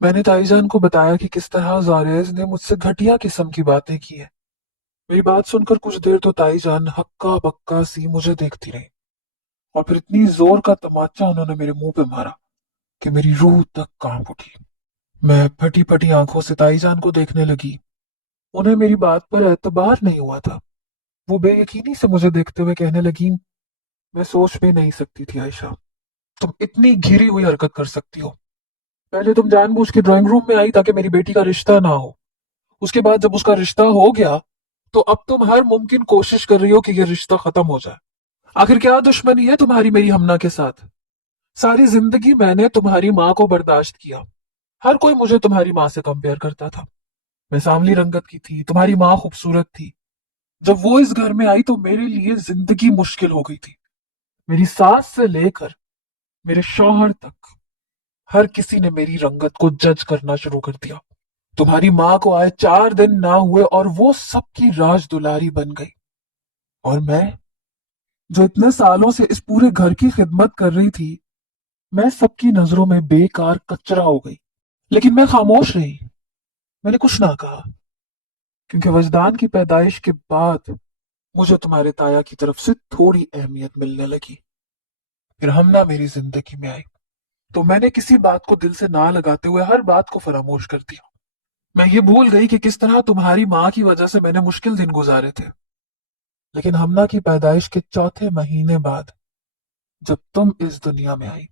میں نے ताई जान को बताया कि किस तरह जारेज ने मुझसे घटिया किस्म की बातें की हैं। मेरी बात सुनकर कुछ देर तो ताई जान हक्का बक्का सी मुझे देखती रही, और फिर इतनी जोर का तमाचा उन्होंने मेरे मुंह पे मारा कि मेरी रूह तक कांप उठी। मैं फटी फटी आंखों से ताई जान को देखने लगी। उन्हें मेरी बात पर एतबार नहीं हुआ था। वो बेयकीनी से मुझे देखते हुए कहने लगी, मैं सोच भी नहीं सकती थी आयशा, तुम इतनी घिरी हुई हरकत कर सकती हो। पहले तुम जानबूझ के ड्राइंग रूम में आई ताकि मेरी बेटी का रिश्ता ना हो। उसके बाद जब उसका रिश्ता हो गया, तो अब तुम हर मुमकिन कोशिश कर रही हो कि यह रिश्ता खत्म हो जाए। आखिर क्या दुश्मनी है तुम्हारी मेरी हमना के साथ? सारी जिंदगी मैंने तुम्हारी माँ को बर्दाश्त किया। हर कोई मुझे तुम्हारी माँ से कंपेयर करता था। मैं सांवली रंगत की थी, तुम्हारी माँ खूबसूरत थी। जब वो इस घर में आई तो मेरे लिए जिंदगी मुश्किल हो गई थी। मेरी सास से लेकर मेरे शौहर तक हर किसी ने मेरी रंगत को जज करना शुरू कर दिया। तुम्हारी माँ को आए 4 दिन ना हुए और वो सबकी राज दुलारी बन गई। और मैं, जो इतने सालों से इस पूरे घर की खिदमत कर रही थी, मैं सबकी नजरों में बेकार कचरा हो गई। लेकिन मैं खामोश रही। मैंने कुछ ना कहा, क्योंकि वजदान की पैदाइश के बाद मुझे तुम्हारे ताया की तरफ से थोड़ी अहमियत मिलने लगी। फिर हमना मेरी जिंदगी में आई, तो मैंने किसी बात को दिल से ना लगाते हुए हर बात को फरामोश कर दिया। मैं ये भूल गई कि किस तरह तुम्हारी माँ की वजह से मैंने मुश्किल दिन गुजारे थे। लेकिन हमना की पैदाइश के चौथे महीने बाद जब तुम इस दुनिया में आई,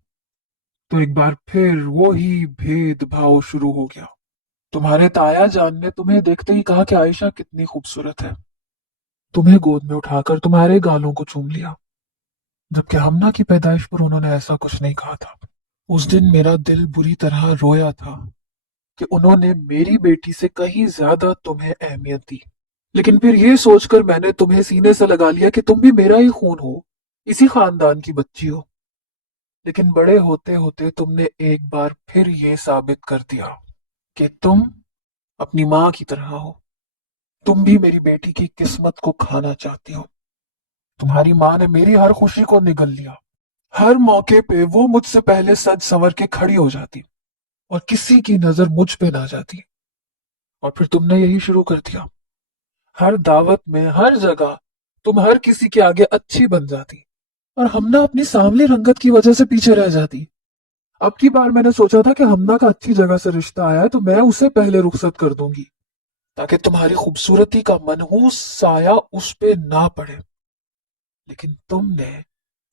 तो एक बार फिर वो ही भेदभाव शुरू हो गया। तुम्हारे ताया जान ने तुम्हें देखते ही कहा कि आयशा कितनी खूबसूरत है। तुम्हें गोद में उठाकर तुम्हारे गालों को चूम लिया, जबकि हमना की पैदाइश पर उन्होंने ऐसा कुछ नहीं कहा था। उस दिन मेरा दिल बुरी तरह रोया था कि उन्होंने मेरी बेटी से कहीं ज्यादा तुम्हें अहमियत दी। लेकिन फिर ये सोचकर मैंने तुम्हें सीने से लगा लिया कि तुम भी मेरा ही खून हो, इसी खानदान की बच्ची हो। लेकिन बड़े होते होते तुमने एक बार फिर ये साबित कर दिया कि तुम अपनी माँ की तरह हो। तुम भी मेरी बेटी की किस्मत को खाना चाहती हो। तुम्हारी माँ ने मेरी हर खुशी को निगल लिया। हर मौके पे वो मुझसे पहले सज संवर के खड़ी हो जाती, और किसी की नजर मुझ पे ना जाती। और फिर तुमने यही शुरू कर दिया। हर दावत में, हर जगह तुम हर किसी के आगे अच्छी बन जाती, और हमना अपनी सांवली रंगत की वजह से पीछे रह जाती। अब की बार मैंने सोचा था कि हमना का अच्छी जगह से रिश्ता आया है तो मैं उसे पहले रुखसत कर दूंगी, ताकि तुम्हारी खूबसूरती का मनहूस साया उस पे ना पड़े। लेकिन तुमने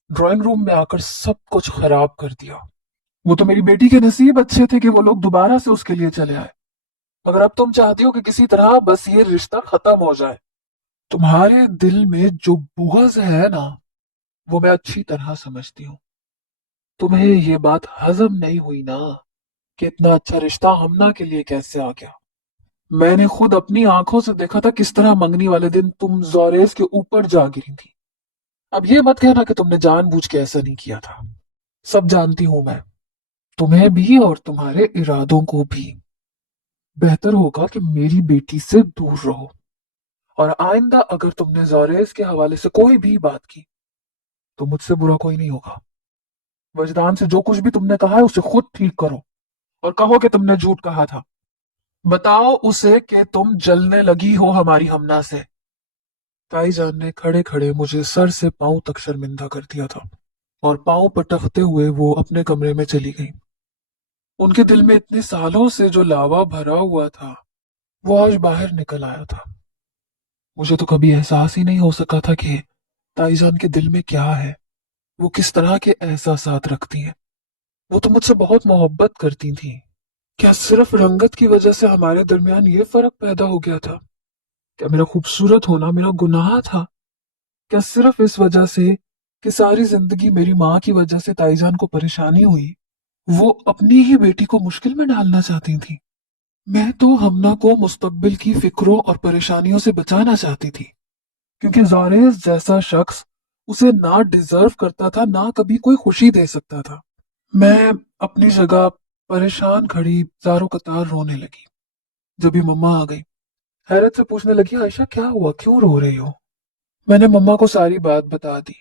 ड्राइंग रूम में आकर सब कुछ खराब कर दिया। वो तो मेरी बेटी के नसीब अच्छे थे कि वो लोग दोबारा से उसके लिए चले आए, मगर अब तुम चाहती हो कि किसी तरह बस ये रिश्ता खत्म हो जाए। तुम्हारे दिल में जो बुग़्ज़ है ना, वो मैं अच्छी तरह समझती हूँ। तुम्हें ये बात हजम नहीं हुई ना कि इतना अच्छा रिश्ता हमना के लिए कैसे आ गया। मैंने खुद अपनी आंखों से देखा था किस तरह मंगनी वाले दिन तुम जोरेस के ऊपर जा गिरी थी। अब ये मत कहना कि तुमने जानबूझ के ऐसा नहीं किया था। सब जानती हूं मैं, तुम्हें भी और तुम्हारे इरादों को भी। बेहतर होगा कि मेरी बेटी से दूर रहो, और आइंदा अगर तुमने जोरेस के हवाले से कोई भी बात की तो मुझसे बुरा कोई नहीं होगा। वजदान से जो कुछ भी तुमने कहा है उसे खुद ठीक करो, और कहो कि तुमने झूठ कहा था। बताओ उसे कि तुम जलने लगी हो हमारी हमना से। ताई जान ने खड़े खड़े मुझे सर से पांव तक शर्मिंदा कर दिया था, और पांव पटकते हुए वो अपने कमरे में चली गई। उनके दिल में इतने सालों से जो लावा भरा हुआ था, वो आज बाहर निकल आया था। मुझे तो कभी एहसास ही नहीं हो सका था कि ताई जान के दिल में क्या है, वो किस तरह के एहसासात रखती हैं। वो तो मुझसे बहुत मोहब्बत करती थी। क्या सिर्फ रंगत की वजह से हमारे दरमियान ये फर्क पैदा हो गया था? क्या मेरा खूबसूरत होना मेरा गुनाह था? क्या सिर्फ इस वजह से कि सारी जिंदगी मेरी माँ की वजह से ताईजान को परेशानी हुई, वो अपनी ही बेटी को मुश्किल में डालना चाहती थी? मैं तो हमना को मुस्तकबिल की फिक्रों और परेशानियों से बचाना चाहती थी, क्योंकि जारेज जैसा शख्स उसे ना डिजर्व करता था, ना कभी कोई खुशी दे सकता था। मैं अपनी जगह परेशान खड़ी जारो कतार रोने लगी। जब भी मम्मा आ गई, हैरत से पूछने लगी, आयशा क्या हुआ, क्यों रो रही हो? मैंने मम्मा को सारी बात बता दी,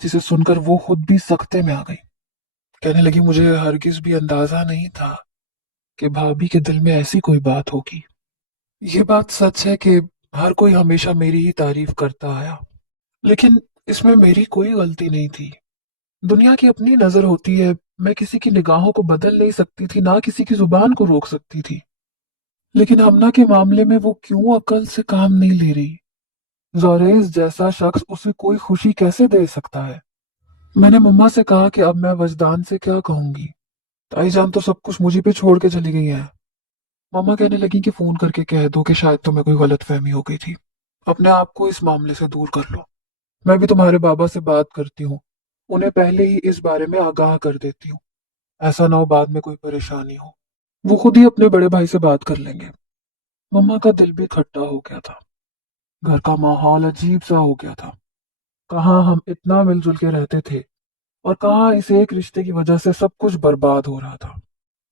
जिसे सुनकर वो खुद भी सख्ते में आ गई। कहने लगी, मुझे हरगिज भी अंदाजा नहीं था कि भाभी के दिल में ऐसी कोई बात होगी। ये बात सच है कि हर कोई हमेशा मेरी ही तारीफ करता आया, लेकिन इसमें मेरी कोई गलती नहीं थी। दुनिया की अपनी नजर होती है। मैं किसी की निगाहों को बदल नहीं सकती थी, ना किसी की जुबान को रोक सकती थी। लेकिन हमना के मामले में वो क्यों अकल से काम नहीं ले रही? जोरेस जैसा शख्स उसे कोई खुशी कैसे दे सकता है? मैंने मम्मा से कहा कि अब मैं वजदान से क्या कहूंगी। ताईजान तो सब कुछ मुझी पे छोड़ के चली गई है। मम्मा कहने लगी कि फोन करके कह दो कि शायद तुम्हें कोई गलत फहमी हो गई थी। अपने आप को इस मामले से दूर कर लो। मैं भी तुम्हारे बाबा से बात करती हूँ, उन्हें पहले ही इस बारे में आगाह कर देती हूँ। ऐसा ना हो बाद में कोई परेशानी हो। वो खुद ही अपने बड़े भाई से बात कर लेंगे। मम्मा का दिल भी खट्टा हो गया था। घर का माहौल अजीब सा हो गया था। कहाँ हम इतना मिलजुल के रहते थे और कहाँ इस एक रिश्ते की वजह से सब कुछ बर्बाद हो रहा था।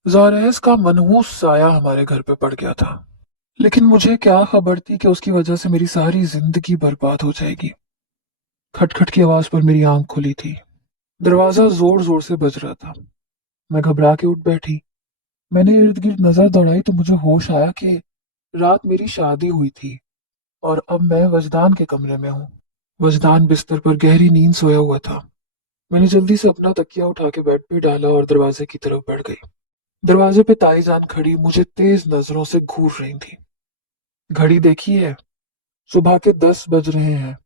जोरेस का मनहूस साया हमारे घर पे पड़ गया था, लेकिन मुझे क्या खबर थी कि उसकी वजह से मेरी सारी जिंदगी बर्बाद हो जाएगी। खटखट की आवाज पर मेरी आंख खुली थी। दरवाजा जोर जोर से बज रहा था। मैं घबरा के उठ बैठी। मैंने इर्द गिर्द नजर दौड़ाई तो मुझे होश आया कि रात मेरी शादी हुई थी और अब मैं वजदान के कमरे में हूँ। वजदान बिस्तर पर गहरी नींद सोया हुआ था। मैंने जल्दी से अपना तकिया उठा के बेड पे डाला और दरवाजे की तरफ बढ़ गई। दरवाजे पे ताईजान खड़ी मुझे तेज नजरों से घूर रही थी। घड़ी देखी है, सुबह के 10 बज रहे हैं।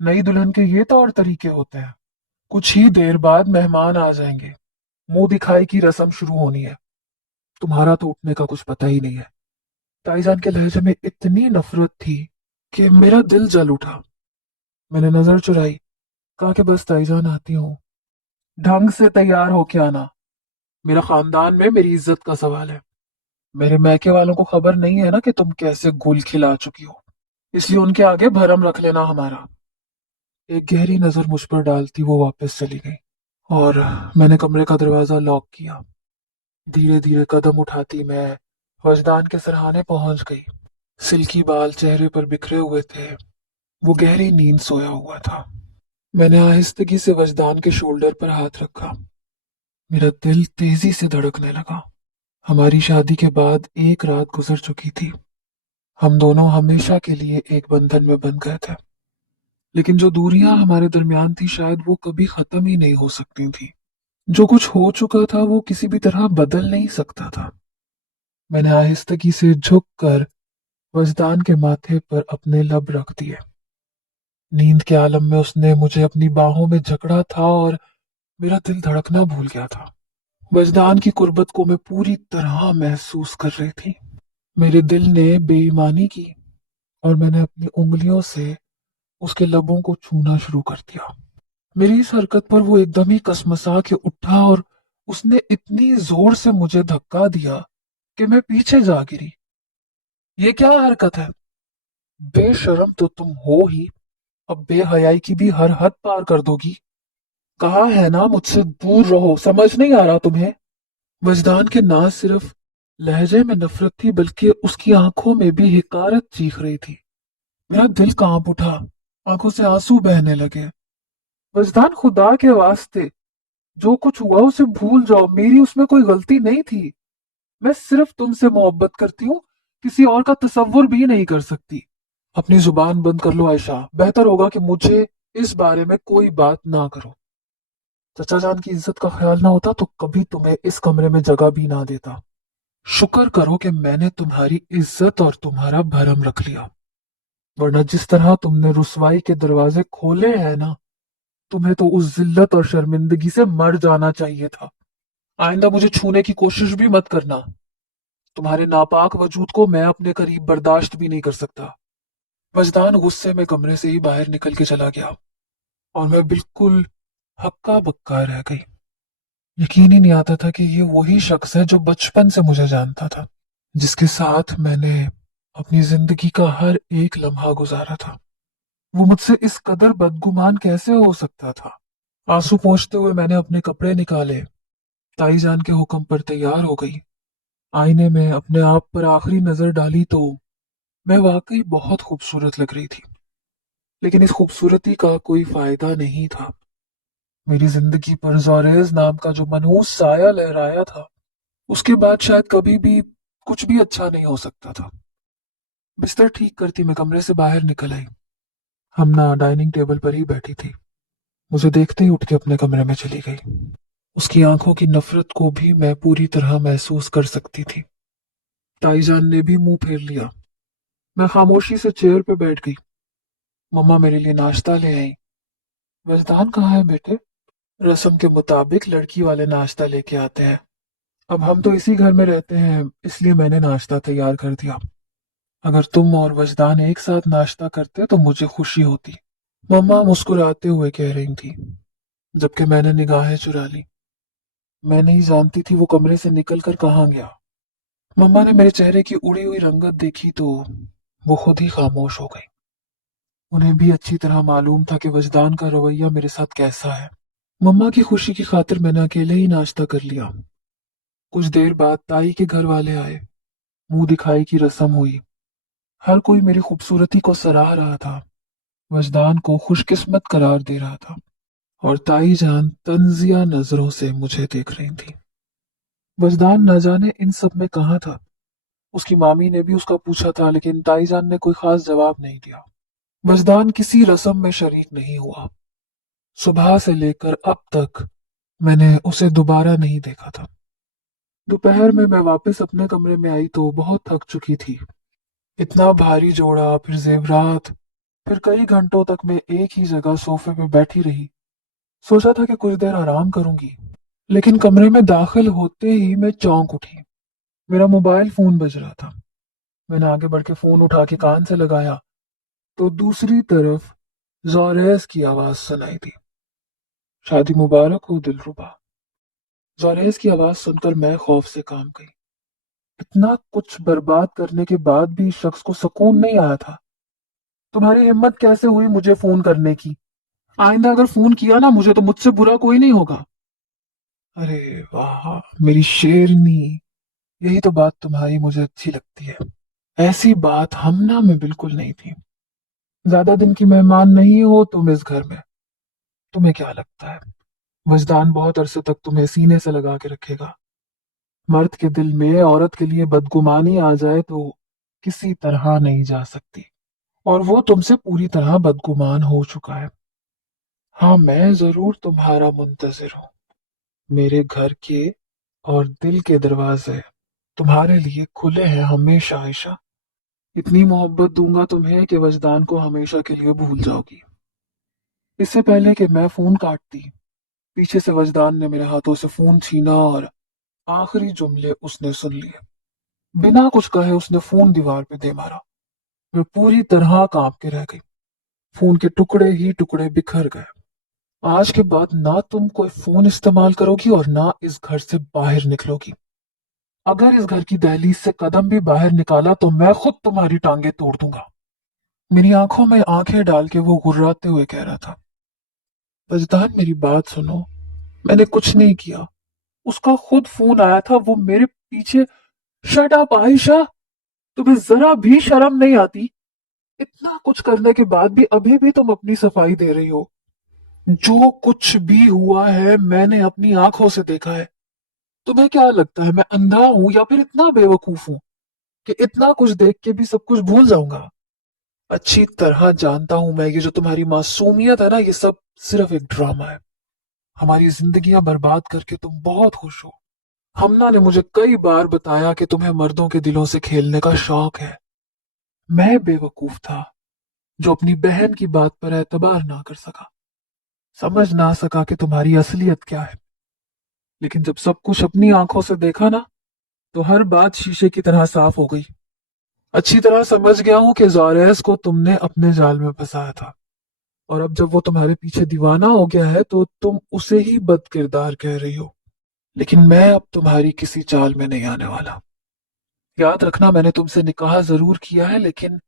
नई दुल्हन के ये तौर तरीके होते हैं। कुछ ही देर बाद मेहमान आ जाएंगे, मुंह दिखाई की रस्म शुरू होनी है। तुम्हारा तो उठने का कुछ पता ही नहीं है। ताईजान के लहजे में इतनी नफरत थी कि मेरा दिल जल उठा। मैंने नजर चुराई, कहा कि बस ताईजान आती हूँ। ढंग से तैयार हो के आना। मेरा खानदान में मेरी इज्जत का सवाल है। मेरे मैके वालों को खबर नहीं है ना कि तुम कैसे गुल खिला चुकी हो, इसलिए उनके आगे भरम रख लेना हमारा। एक गहरी नजर मुझ पर डालती वो वापस चली गई और मैंने कमरे का दरवाजा लॉक किया। धीरे धीरे कदम उठाती मैं वजदान के सरहाने पहुंच गई। सिल्की बाल चेहरे पर बिखरे हुए थे। वो गहरी नींद सोया हुआ था। मैंने आहिस्तगी से वजदान के शोल्डर पर हाथ रखा। मेरा दिल तेजी से धड़कने लगा। हमारी शादी के बाद एक रात गुजर चुकी थी। हम दोनों हमेशा के लिए एक बंधन में बंध गए थे, लेकिन जो दूरियां हमारे दरमियान थी शायद वो कभी खत्म ही नहीं हो सकती थी। जो कुछ हो चुका था वो किसी भी तरह बदल नहीं सकता था। मैंने आहिस्तगी से झुक कर वजदान के माथे पर अपने लब रख दिए। नींद के आलम में उसने मुझे अपनी बाहों में जकड़ा था और मेरा दिल धड़कना भूल गया था। वजदान की कुर्बत को मैं पूरी तरह महसूस कर रही थी। मेरे दिल ने बेईमानी की और मैंने अपनी उंगलियों से उसके लबों को छूना शुरू कर दिया। मेरी इस हरकत पर वो एकदम ही कसमसा के उठा और उसने इतनी जोर से मुझे धक्का दिया कि मैं पीछे जा गिरी। ये क्या हरकत है? बेशर्म तो तुम हो ही, अब बेहयाई की भी हर हद पार कर दोगी। कहा है ना मुझसे दूर रहो, समझ नहीं आ रहा तुम्हें? वजदान के ना सिर्फ लहजे में नफरत थी बल्कि उसकी आंखों में भी हिकारत चीख रही थी। मेरा दिल कांप उठा, आंखों से आंसू बहने लगे। वजदान, खुदा के वास्ते जो कुछ हुआ उसे भूल जाओ, मेरी उसमें कोई गलती नहीं थी। मैं सिर्फ तुमसे मोहब्बत करती हूँ, किसी और का तसव्वुर भी नहीं कर सकती। अपनी जुबान बंद कर लो आयशा, बेहतर होगा कि मुझे इस बारे में कोई बात ना करो। चचा जान की इज्जत का ख्याल ना होता तो कभी तुम्हें इस कमरे में जगह भी ना देता। शुक्र करो कि मैंने तुम्हारी इज्जत और तुम्हारा भरम रख लिया, वरना जिस तरह तुमने रुसवाई के दरवाजे खोले हैं ना, तुम्हें तो उस जिल्लत और शर्मिंदगी से मर जाना चाहिए था। आइंदा मुझे छूने की कोशिश भी मत करना। तुम्हारे नापाक वजूद को मैं अपने करीब बर्दाश्त भी नहीं कर सकता। वजदान गुस्से में कमरे से ही बाहर निकल के चला गया और मैं बिल्कुल हक्का बक्का रह गई। यकीन ही नहीं आता था कि ये वही शख्स है जो बचपन से मुझे जानता था, जिसके साथ मैंने अपनी जिंदगी का हर एक लम्हा गुजारा था। वो मुझसे इस कदर बदगुमान कैसे हो सकता था? आंसू पोंछते हुए मैंने अपने कपड़े निकाले, ताईजान के हुक्म पर तैयार हो गई। आईने में अपने आप पर आखिरी नजर डाली तो मैं वाकई बहुत खूबसूरत लग रही थी, लेकिन इस खूबसूरती का कोई फायदा नहीं था। मेरी जिंदगी पर जोरेज नाम का जो मनहूस साया लहराया था उसके बाद शायद कभी भी कुछ भी अच्छा नहीं हो सकता था। बिस्तर ठीक करती मैं कमरे से बाहर निकल आई। हमना डाइनिंग टेबल पर ही बैठी थी। मुझे देखते ही उठ के अपने कमरे में चली गई। उसकी आंखों की नफरत को भी मैं पूरी तरह महसूस कर सकती थी। ताईजान ने भी मुंह फेर लिया। मैं खामोशी से चेयर पे बैठ गई। मम्मा मेरे लिए नाश्ता ले आई। वजदान कहाँ है बेटे? रस्म के मुताबिक लड़की वाले नाश्ता लेके आते हैं। अब हम तो इसी घर में रहते हैं, इसलिए मैंने नाश्ता तैयार कर दिया। अगर तुम और वजदान एक साथ नाश्ता करते तो मुझे खुशी होती। मम्मा मुस्कुराते हुए कह रही थी, जबकि मैंने निगाहें चुरा ली। मैं नहीं जानती थी वो कमरे से निकलकर कहाँ गया। मम्मा ने मेरे चेहरे की उड़ी हुई रंगत देखी तो वो खुद ही खामोश हो गई। उन्हें भी अच्छी तरह मालूम था कि वजदान का रवैया मेरे साथ कैसा है। मम्मा की खुशी की खातिर मैंने अकेले ही नाश्ता कर लिया। कुछ देर बाद ताई के घर वाले आए। मुंह दिखाई की रस्म हुई। हर कोई मेरी खूबसूरती को सराह रहा था। वजदान को खुशकिस्मत करार दे रहा था और ताई जान तंजिया नजरों से मुझे देख रही थी। वजदान न जाने इन सब में कहाँ था। उसकी मामी ने भी उसका पूछा था, लेकिन ताई जान ने कोई खास जवाब नहीं दिया। वजदान किसी रस्म में शरीक नहीं हुआ। सुबह से लेकर अब तक मैंने उसे दोबारा नहीं देखा था। दोपहर में मैं वापस अपने कमरे में आई तो बहुत थक चुकी थी। इतना भारी जोड़ा, फिर जेवरात, फिर कई घंटों तक मैं एक ही जगह सोफे पे बैठी रही। सोचा था कि कुछ देर आराम करूंगी, लेकिन कमरे में दाखिल होते ही मैं चौंक उठी। मेरा मोबाइल फोन बज रहा था। मैंने आगे बढ़ के फोन उठा के कान से लगाया तो दूसरी तरफ जोरेस की आवाज सुनाई दी। शादी मुबारक हो दिलरुबा। जोरेस की आवाज सुनकर मैं खौफ से कांप गई। इतना कुछ बर्बाद करने के बाद भी इस शख्स को सुकून नहीं आया था। तुम्हारी हिम्मत कैसे हुई मुझे फोन करने की? आइंदा अगर फोन किया ना मुझे तो मुझसे बुरा कोई नहीं होगा। अरे वाह मेरी शेरनी, यही तो बात तुम्हारी मुझे अच्छी लगती है। ऐसी बात हमना में बिल्कुल नहीं थी। ज्यादा दिन की मेहमान नहीं हो तुम इस घर में। तुम्हें क्या लगता है वजदान बहुत अरसे तक तुम्हें सीने से लगा के रखेगा? मर्द के दिल में औरत के लिए बदगुमानी आ जाए तो किसी तरह नहीं जा सकती, और वो तुमसे पूरी तरह बदगुमान हो चुका है। हाँ मैं जरूर तुम्हारा मुंतजिर हूँ। मेरे घर के और दिल के दरवाजे तुम्हारे लिए खुले हैं हमेशा आयशा। इतनी मोहब्बत दूंगा तुम्हें कि वजदान को हमेशा के लिए भूल जाओगी। इससे पहले कि मैं फोन काटती, पीछे से वजदान ने मेरे हाथों से फोन छीना और आखिरी जुमले उसने सुन लिए। बिना कुछ कहे उसने फोन दीवार पे दे मारा। मैं पूरी तरह कांप के रह गई। फोन के टुकड़े ही टुकड़े बिखर गए। आज के बाद ना तुम कोई फोन इस्तेमाल करोगी और ना इस घर से बाहर निकलोगी। अगर इस घर की दहलीज से कदम भी बाहर निकाला तो मैं खुद तुम्हारी टांगे तोड़ दूंगा। मेरी आंखों में आंखें डाल के वो गुर्राते हुए कह रहा था। वजदान मेरी बात सुनो, मैंने कुछ नहीं किया। उसका खुद फोन आया था, वो मेरे पीछे। शट अप आयशा, तुम्हें जरा भी शर्म नहीं आती? इतना कुछ करने के बाद भी अभी भी तुम अपनी सफाई दे रही हो। जो कुछ भी हुआ है मैंने अपनी आंखों से देखा है। तुम्हें क्या लगता है मैं अंधा हूं या फिर इतना बेवकूफ हूं कि इतना कुछ देख के भी सब कुछ भूल जाऊंगा? अच्छी तरह जानता हूं मैं, ये जो तुम्हारी मासूमियत है ना, ये सब सिर्फ एक ड्रामा है। हमारी जिंदगियां बर्बाद करके तुम बहुत खुश हो। हमना ने मुझे कई बार बताया कि तुम्हें मर्दों के दिलों से खेलने का शौक है। मैं बेवकूफ था जो अपनी बहन की बात पर एतबार ना कर सका, समझ ना सका कि तुम्हारी असलियत क्या है। लेकिन जब सब कुछ अपनी आंखों से देखा ना, तो हर बात शीशे की तरह साफ हो गई। अच्छी तरह समझ गया हूं कि जोरेस को तुमने अपने जाल में फंसाया था, और अब जब वो तुम्हारे पीछे दीवाना हो गया है तो तुम उसे ही बदकिरदार कह रही हो। लेकिन मैं अब तुम्हारी किसी चाल में नहीं आने वाला। याद रखना, मैंने तुमसे निकाह जरूर किया है, लेकिन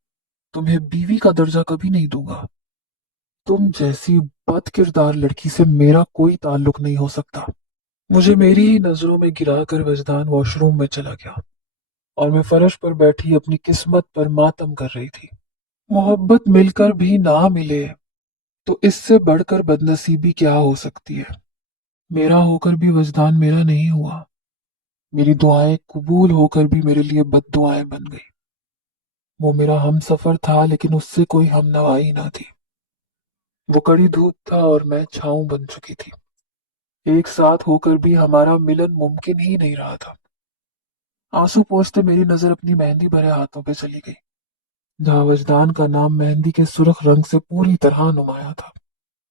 तुम्हें बीवी का दर्जा कभी नहीं दूंगा। तुम जैसी बदकिरदार लड़की से मेरा कोई ताल्लुक नहीं हो सकता। मुझे मेरी ही नजरों में गिराकर वजदान वॉशरूम में चला गया और मैं फर्श पर बैठी अपनी किस्मत पर मातम कर रही थी। मोहब्बत मिलकर भी ना मिले तो इससे बढ़कर बदनसीबी क्या हो सकती है। मेरा होकर भी वजदान मेरा नहीं हुआ। मेरी दुआएं कबूल होकर भी मेरे लिए बद्दुआएं बन गई। वो मेरा हम सफर था, लेकिन उससे कोई हमनवाई ना थी। वो कड़ी धूप था और मैं छाऊं बन चुकी थी। एक साथ होकर भी हमारा मिलन मुमकिन ही नहीं रहा था। आंसू पोंछते मेरी नजर अपनी मेहंदी भरे हाथों पे चली गई, जहां वजदान का नाम मेहंदी के सुर्ख रंग से पूरी तरह नुमाया था।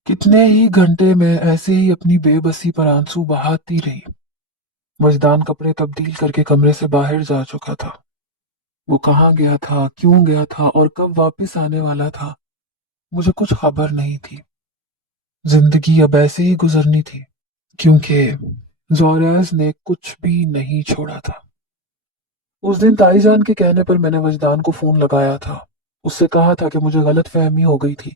कितने ही घंटे में ऐसे ही अपनी बेबसी पर आंसू बहाती रही। वजदान कपड़े तब्दील करके कमरे से बाहर जा चुका था। वो कहाँ गया था, क्यों गया था और कब वापस आने वाला था, मुझे कुछ खबर नहीं थी। जिंदगी अब ऐसे ही गुजरनी थी, क्योंकि जोरेस ने कुछ भी नहीं छोड़ा था। उस दिन ताईजान के कहने पर मैंने वजदान को फोन लगाया था। उससे कहा था कि मुझे गलत फहमी हो गई थी।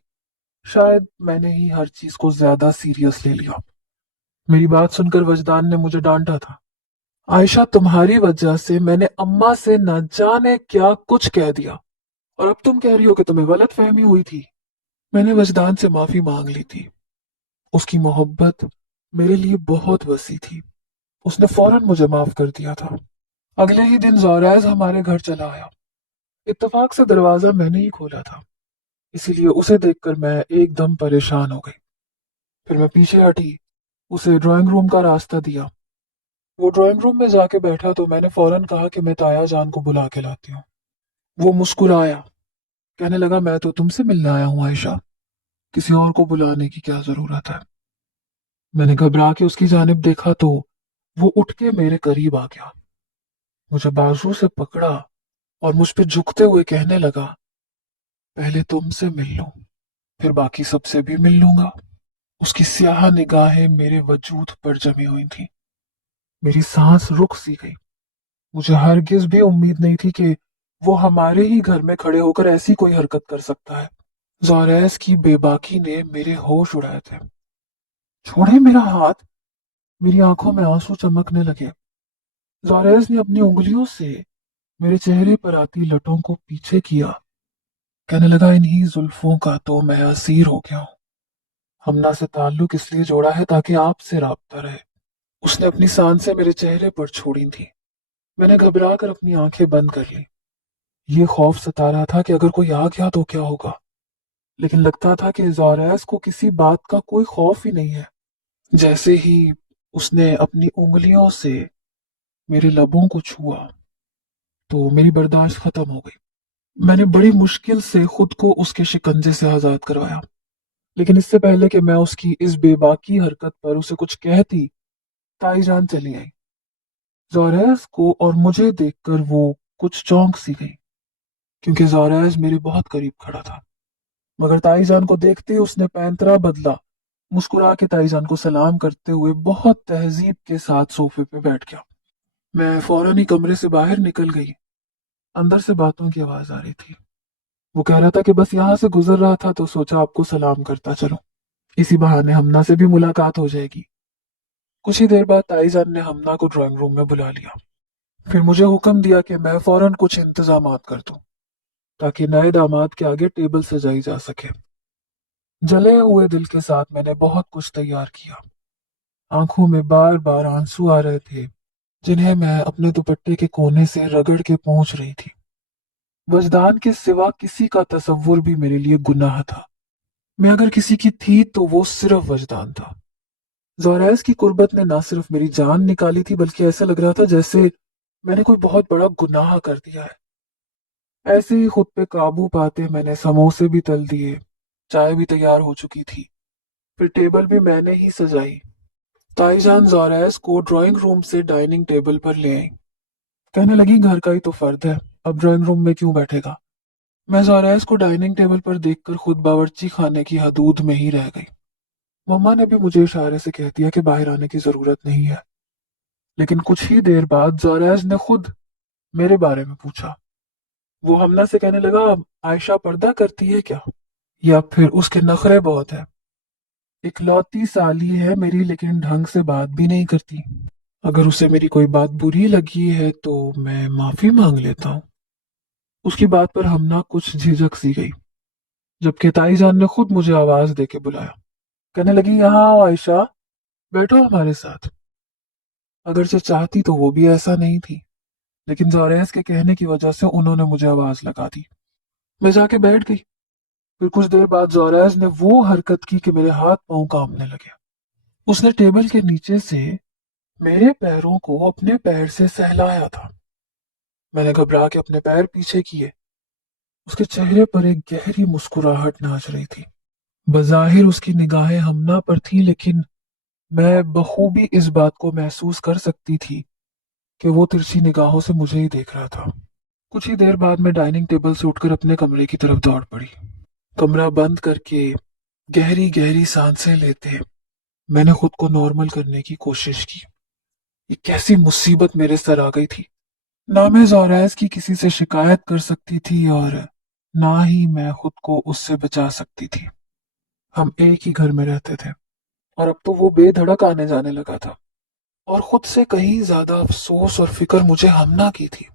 शायद मैंने ही हर चीज को ज्यादा सीरियस ले लिया। मेरी बात सुनकर वजदान ने मुझे डांटा था। आयशा, तुम्हारी वजह से मैंने अम्मा से न जाने क्या कुछ कह दिया, और अब तुम कह रही हो कि तुम्हें गलत फहमी हुई थी। मैंने वजदान से माफी मांग ली थी। उसकी मोहब्बत मेरे लिए बहुत वसी थी। उसने फौरन मुझे माफ कर दिया था। अगले ही दिन जोरैज हमारे घर चला आया। इत्तेफाक से दरवाजा मैंने ही खोला था, इसीलिए उसे देखकर मैं एकदम परेशान हो गई। फिर मैं पीछे हटी, उसे ड्राइंग रूम का रास्ता दिया। वो ड्राइंग रूम में जाके बैठा तो मैंने फौरन कहा कि मैं ताया जान को बुला के लाती हूँ। वो मुस्कुराया, कहने लगा, मैं तो तुमसे मिलने आया हूँ आयशा, किसी और को बुलाने की क्या जरूरत है। मैंने घबरा के उसकी जानिब देखा तो वो उठ के मेरे करीब आ गया, मुझे बाजू से पकड़ा और मुझ पे झुकते हुए कहने लगा, पहले तुमसे मिल लूं, फिर बाकी सबसे भी मिल लूंगा। उसकी स्याह निगाहें मेरे वजूद पर जमी हुई थी। मेरी सांस रुक सी गई। मुझे हरगिज भी उम्मीद नहीं थी कि वो हमारे ही घर में खड़े होकर ऐसी कोई हरकत कर सकता है। जोरेस की बेबाकी ने मेरे होश उड़ाए थे। छोड़े मेरा हाथ। मेरी आंखों में आंसू चमकने लगे। जोरेस ने अपनी उंगलियों से मेरे चेहरे पर आती लटों को पीछे किया, कहने लगा, इन्हीं जुल्फों का तो मैं असीर हो गया हूं। हमना से ताल्लुक इसलिए जोड़ा है ताकि आपसे राब्ता रहे। उसने अपनी सांसें मेरे चेहरे पर छोड़ी थी। मैंने घबरा कर अपनी आंखें बंद कर ली। ये खौफ सता रहा था कि अगर कोई आ गया तो क्या होगा, लेकिन लगता था कि जोरेस को किसी बात का कोई खौफ ही नहीं है। जैसे ही उसने अपनी उंगलियों से मेरे लबों को छुआ तो मेरी बर्दाश्त खत्म हो गई। मैंने बड़ी मुश्किल से खुद को उसके शिकंजे से आजाद करवाया, लेकिन इससे पहले कि मैं उसकी इस बेबाकी हरकत पर उसे कुछ कहती, ताईजान चली आई। जोरेस को और मुझे देखकर वो कुछ चौंक सी गई, क्योंकि जोरेस मेरे बहुत करीब खड़ा था। मगर ताईजान को देखते ही उसने पैंतरा बदला, मुस्कुरा के ताईजान को सलाम करते हुए बहुत तहजीब के साथ सोफे पे बैठ गया। मैं फौरन ही कमरे से बाहर निकल गई। अंदर से बातों की आवाज आ रही थी। वो कह रहा था कि बस यहाँ से गुजर रहा था तो सोचा आपको सलाम करता चलो, इसी बहाने हमना से भी मुलाकात हो जाएगी। कुछ ही देर बाद ताईजान ने हमना को ड्राइंग रूम में बुला लिया। फिर मुझे हुक्म दिया कि मैं फौरन कुछ इंतजामात कर दूं, ताकि नए दामाद के आगे टेबल सजाई जा सके। जले हुए दिल के साथ मैंने बहुत कुछ तैयार किया। आंखों में बार बार आंसू आ रहे थे, जिन्हें मैं अपने दुपट्टे के कोने से रगड़ के पहुंच रही थी। वजदान के सिवा किसी का तसव्वुर भी मेरे लिए गुनाह था। मैं अगर किसी की थी तो वो सिर्फ वजदान था। जोरैस की कुर्बत ने ना सिर्फ मेरी जान निकाली थी, बल्कि ऐसा लग रहा था जैसे मैंने कोई बहुत बड़ा गुनाह कर दिया है। ऐसे ही खुद पे काबू पाते मैंने समोसे भी तल दिए, चाय भी तैयार हो चुकी थी, फिर टेबल भी मैंने ही सजाई। ताईजान जोरैस को ड्राइंग रूम से डाइनिंग टेबल पर ले आई। कहने लगी, घर का ही तो फर्द है, अब ड्राइंग रूम में क्यों बैठेगा। मैं जोरैस को डाइनिंग टेबल पर देखकर खुद बावर्ची खाने की हदूद में ही रह गई। मम्मा ने भी मुझे इशारे से कह दिया कि बाहर आने की जरूरत नहीं है। लेकिन कुछ ही देर बाद जोरैस ने खुद मेरे बारे में पूछा। वो हमना से कहने लगा, आयशा पर्दा करती है क्या, या फिर उसके नखरे बहुत है। इकलौती साली है मेरी, लेकिन ढंग से बात भी नहीं करती। अगर उसे मेरी कोई बात बुरी लगी है तो मैं माफी मांग लेता हूँ। उसकी बात पर हमना कुछ झिझक सी गई, जबकि ताईजान ने खुद मुझे आवाज दे के बुलाया। कहने लगी, यहाँ आओ आयशा, बैठो हमारे साथ। अगरचे चाहती तो वो भी ऐसा नहीं थी, लेकिन जोरेस के कहने की वजह से उन्होंने मुझे आवाज लगा दी। मैं जाके बैठ गई। फिर कुछ देर बाद जोरेस ने वो हरकत की कि मेरे हाथ पांव कांपने लगे। उसने टेबल के नीचे से मेरे पैरों को अपने पैर से सहलाया था। मैंने घबरा के अपने पैर पीछे किए। उसके चेहरे पर एक गहरी मुस्कुराहट नाच रही थी। बज़ाहिर उसकी निगाहें हमना पर थी, लेकिन मैं बखूबी इस बात को महसूस कर सकती थी कि वो तिरछी निगाहों से मुझे ही देख रहा था। कुछ ही देर बाद मैं डाइनिंग टेबल से उठकर अपने कमरे की तरफ दौड़ पड़ी। कमरा बंद करके गहरी गहरी सांसें लेते मैंने खुद को नॉर्मल करने की कोशिश की। ये कैसी मुसीबत मेरे सर आ गई थी। ना मैं जोरैस की किसी से शिकायत कर सकती थी और ना ही मैं खुद को उससे बचा सकती थी। हम एक ही घर में रहते थे और अब तो वो बेधड़क आने जाने लगा था, और खुद से कहीं ज्यादा अफसोस और फिक्र मुझे हमना की थी।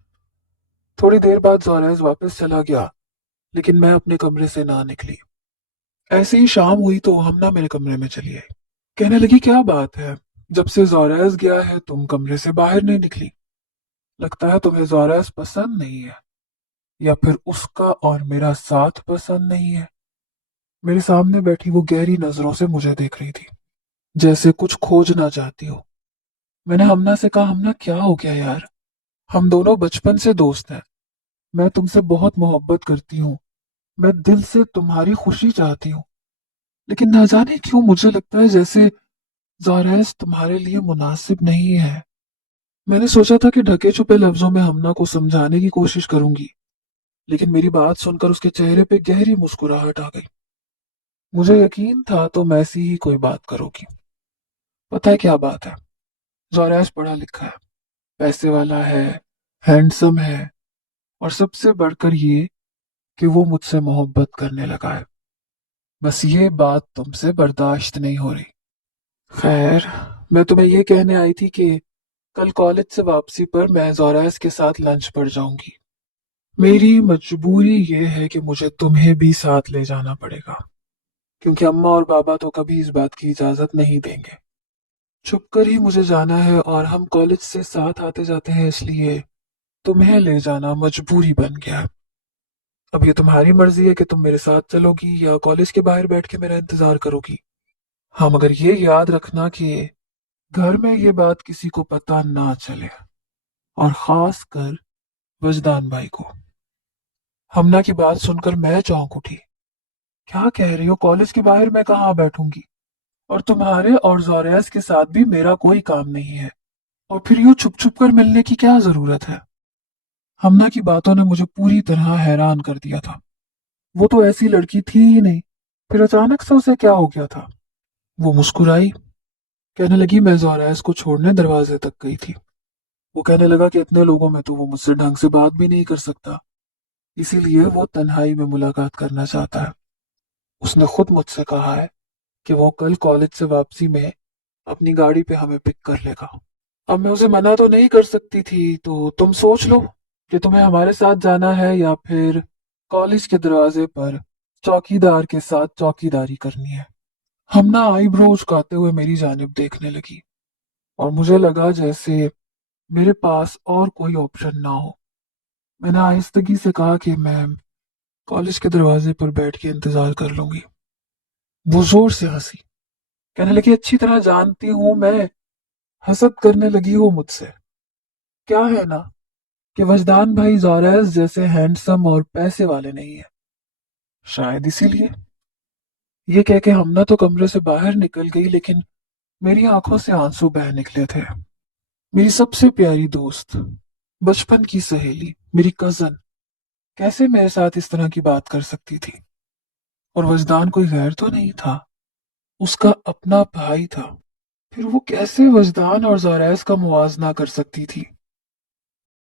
थोड़ी देर बाद जोरैस वापस चला गया, लेकिन मैं अपने कमरे से ना निकली। ऐसे ही शाम हुई तो हमना मेरे कमरे में चली आई। कहने लगी, क्या बात है, जब से जोरैस गया है तुम कमरे से बाहर नहीं निकली। लगता है तुम्हें जोरैस पसंद नहीं है, या फिर उसका और मेरा साथ पसंद नहीं है। मेरे सामने बैठी वो गहरी नजरों से मुझे देख रही थी, जैसे कुछ खोजना चाहती हो। मैंने हमना से कहा, हमना क्या हो गया यार, हम दोनों बचपन से दोस्त हैं। मैं तुमसे बहुत मोहब्बत करती हूँ, मैं दिल से तुम्हारी खुशी चाहती हूँ, लेकिन ना जाने क्यों मुझे लगता है जैसे जोरैस तुम्हारे लिए मुनासिब नहीं है। मैंने सोचा था कि ढके छुपे लफ्जों में हमना को समझाने की कोशिश करूंगी, लेकिन मेरी बात सुनकर उसके चेहरे पे गहरी मुस्कुराहट आ गई। मुझे यकीन था तुम ऐसी ही कोई बात करोगी। पता है क्या बात है, जोरैस पढ़ा लिखा है, पैसे वाला है, हैंडसम है, और सबसे बढ़कर ये कि वो मुझसे मोहब्बत करने लगा है। बस ये बात तुमसे बर्दाश्त नहीं हो रही। खैर, मैं तुम्हें ये कहने आई थी कि कल कॉलेज से वापसी पर मैं जोरैस के साथ लंच पर जाऊंगी। मेरी मजबूरी ये है कि मुझे तुम्हें भी साथ ले जाना पड़ेगा, क्योंकि अम्मा और बाबा तो कभी इस बात की इजाजत नहीं देंगे। छुप कर ही मुझे जाना है, और हम कॉलेज से साथ आते जाते हैं, इसलिए तुम्हें ले जाना मजबूरी बन गया है। अब ये तुम्हारी मर्जी है कि तुम मेरे साथ चलोगी या कॉलेज के बाहर बैठ के मेरा इंतजार करोगी। हाँ, मगर ये याद रखना कि घर में ये बात किसी को पता ना चले, और खास कर वजदान भाई को। हमना की बात सुनकर मैं चौंक उठी। क्या कह रही हो, कॉलेज के बाहर मैं कहाँ बैठूंगी, और तुम्हारे और जोरैस के साथ भी मेरा कोई काम नहीं है, और फिर यूं छुप छुप कर मिलने की क्या जरूरत है। हमना की बातों ने मुझे पूरी तरह हैरान कर दिया था। वो तो ऐसी लड़की थी ही नहीं, फिर अचानक से उसे क्या हो गया था। वो मुस्कुराई, कहने लगी, मैं जोरैस को छोड़ने दरवाजे तक गई थी। वो कहने लगा कि इतने लोगों में तो वो मुझसे ढंग से बात भी नहीं कर सकता, इसीलिए वो तन्हाई में मुलाकात करना चाहता है। उसने खुद मुझसे कहा है कि वो कल कॉलेज से वापसी में अपनी गाड़ी पे हमें पिक कर लेगा। अब मैं उसे मना तो नहीं कर सकती थी, तो तुम सोच लो कि तुम्हें हमारे साथ जाना है या फिर कॉलेज के दरवाजे पर चौकीदार के साथ चौकीदारी करनी है। हम ना आईब्रो उचकाते हुए मेरी जानिब देखने लगी, और मुझे लगा जैसे मेरे पास और कोई ऑप्शन ना हो। मैंने आहिस्तगी से कहा कि मैं कॉलेज के दरवाजे पर बैठ के इंतजार कर लूंगी। वो जोर से हंसी, कहने लगी, अच्छी तरह जानती हूं मैं, हसद करने लगी हो मुझसे। क्या है ना कि वजदान भाई जोरैस जैसे हैंडसम और पैसे वाले नहीं है, शायद इसीलिए। ये कह के हमना तो कमरे से बाहर निकल गई, लेकिन मेरी आंखों से आंसू बह निकले थे। मेरी सबसे प्यारी दोस्त, बचपन की सहेली, मेरी कजन, कैसे मेरे साथ इस तरह की बात कर सकती थी। और वजदान कोई गैर तो नहीं था, उसका अपना भाई था। फिर वो कैसे वजदान और जोरैस का मुवाजना कर सकती थी।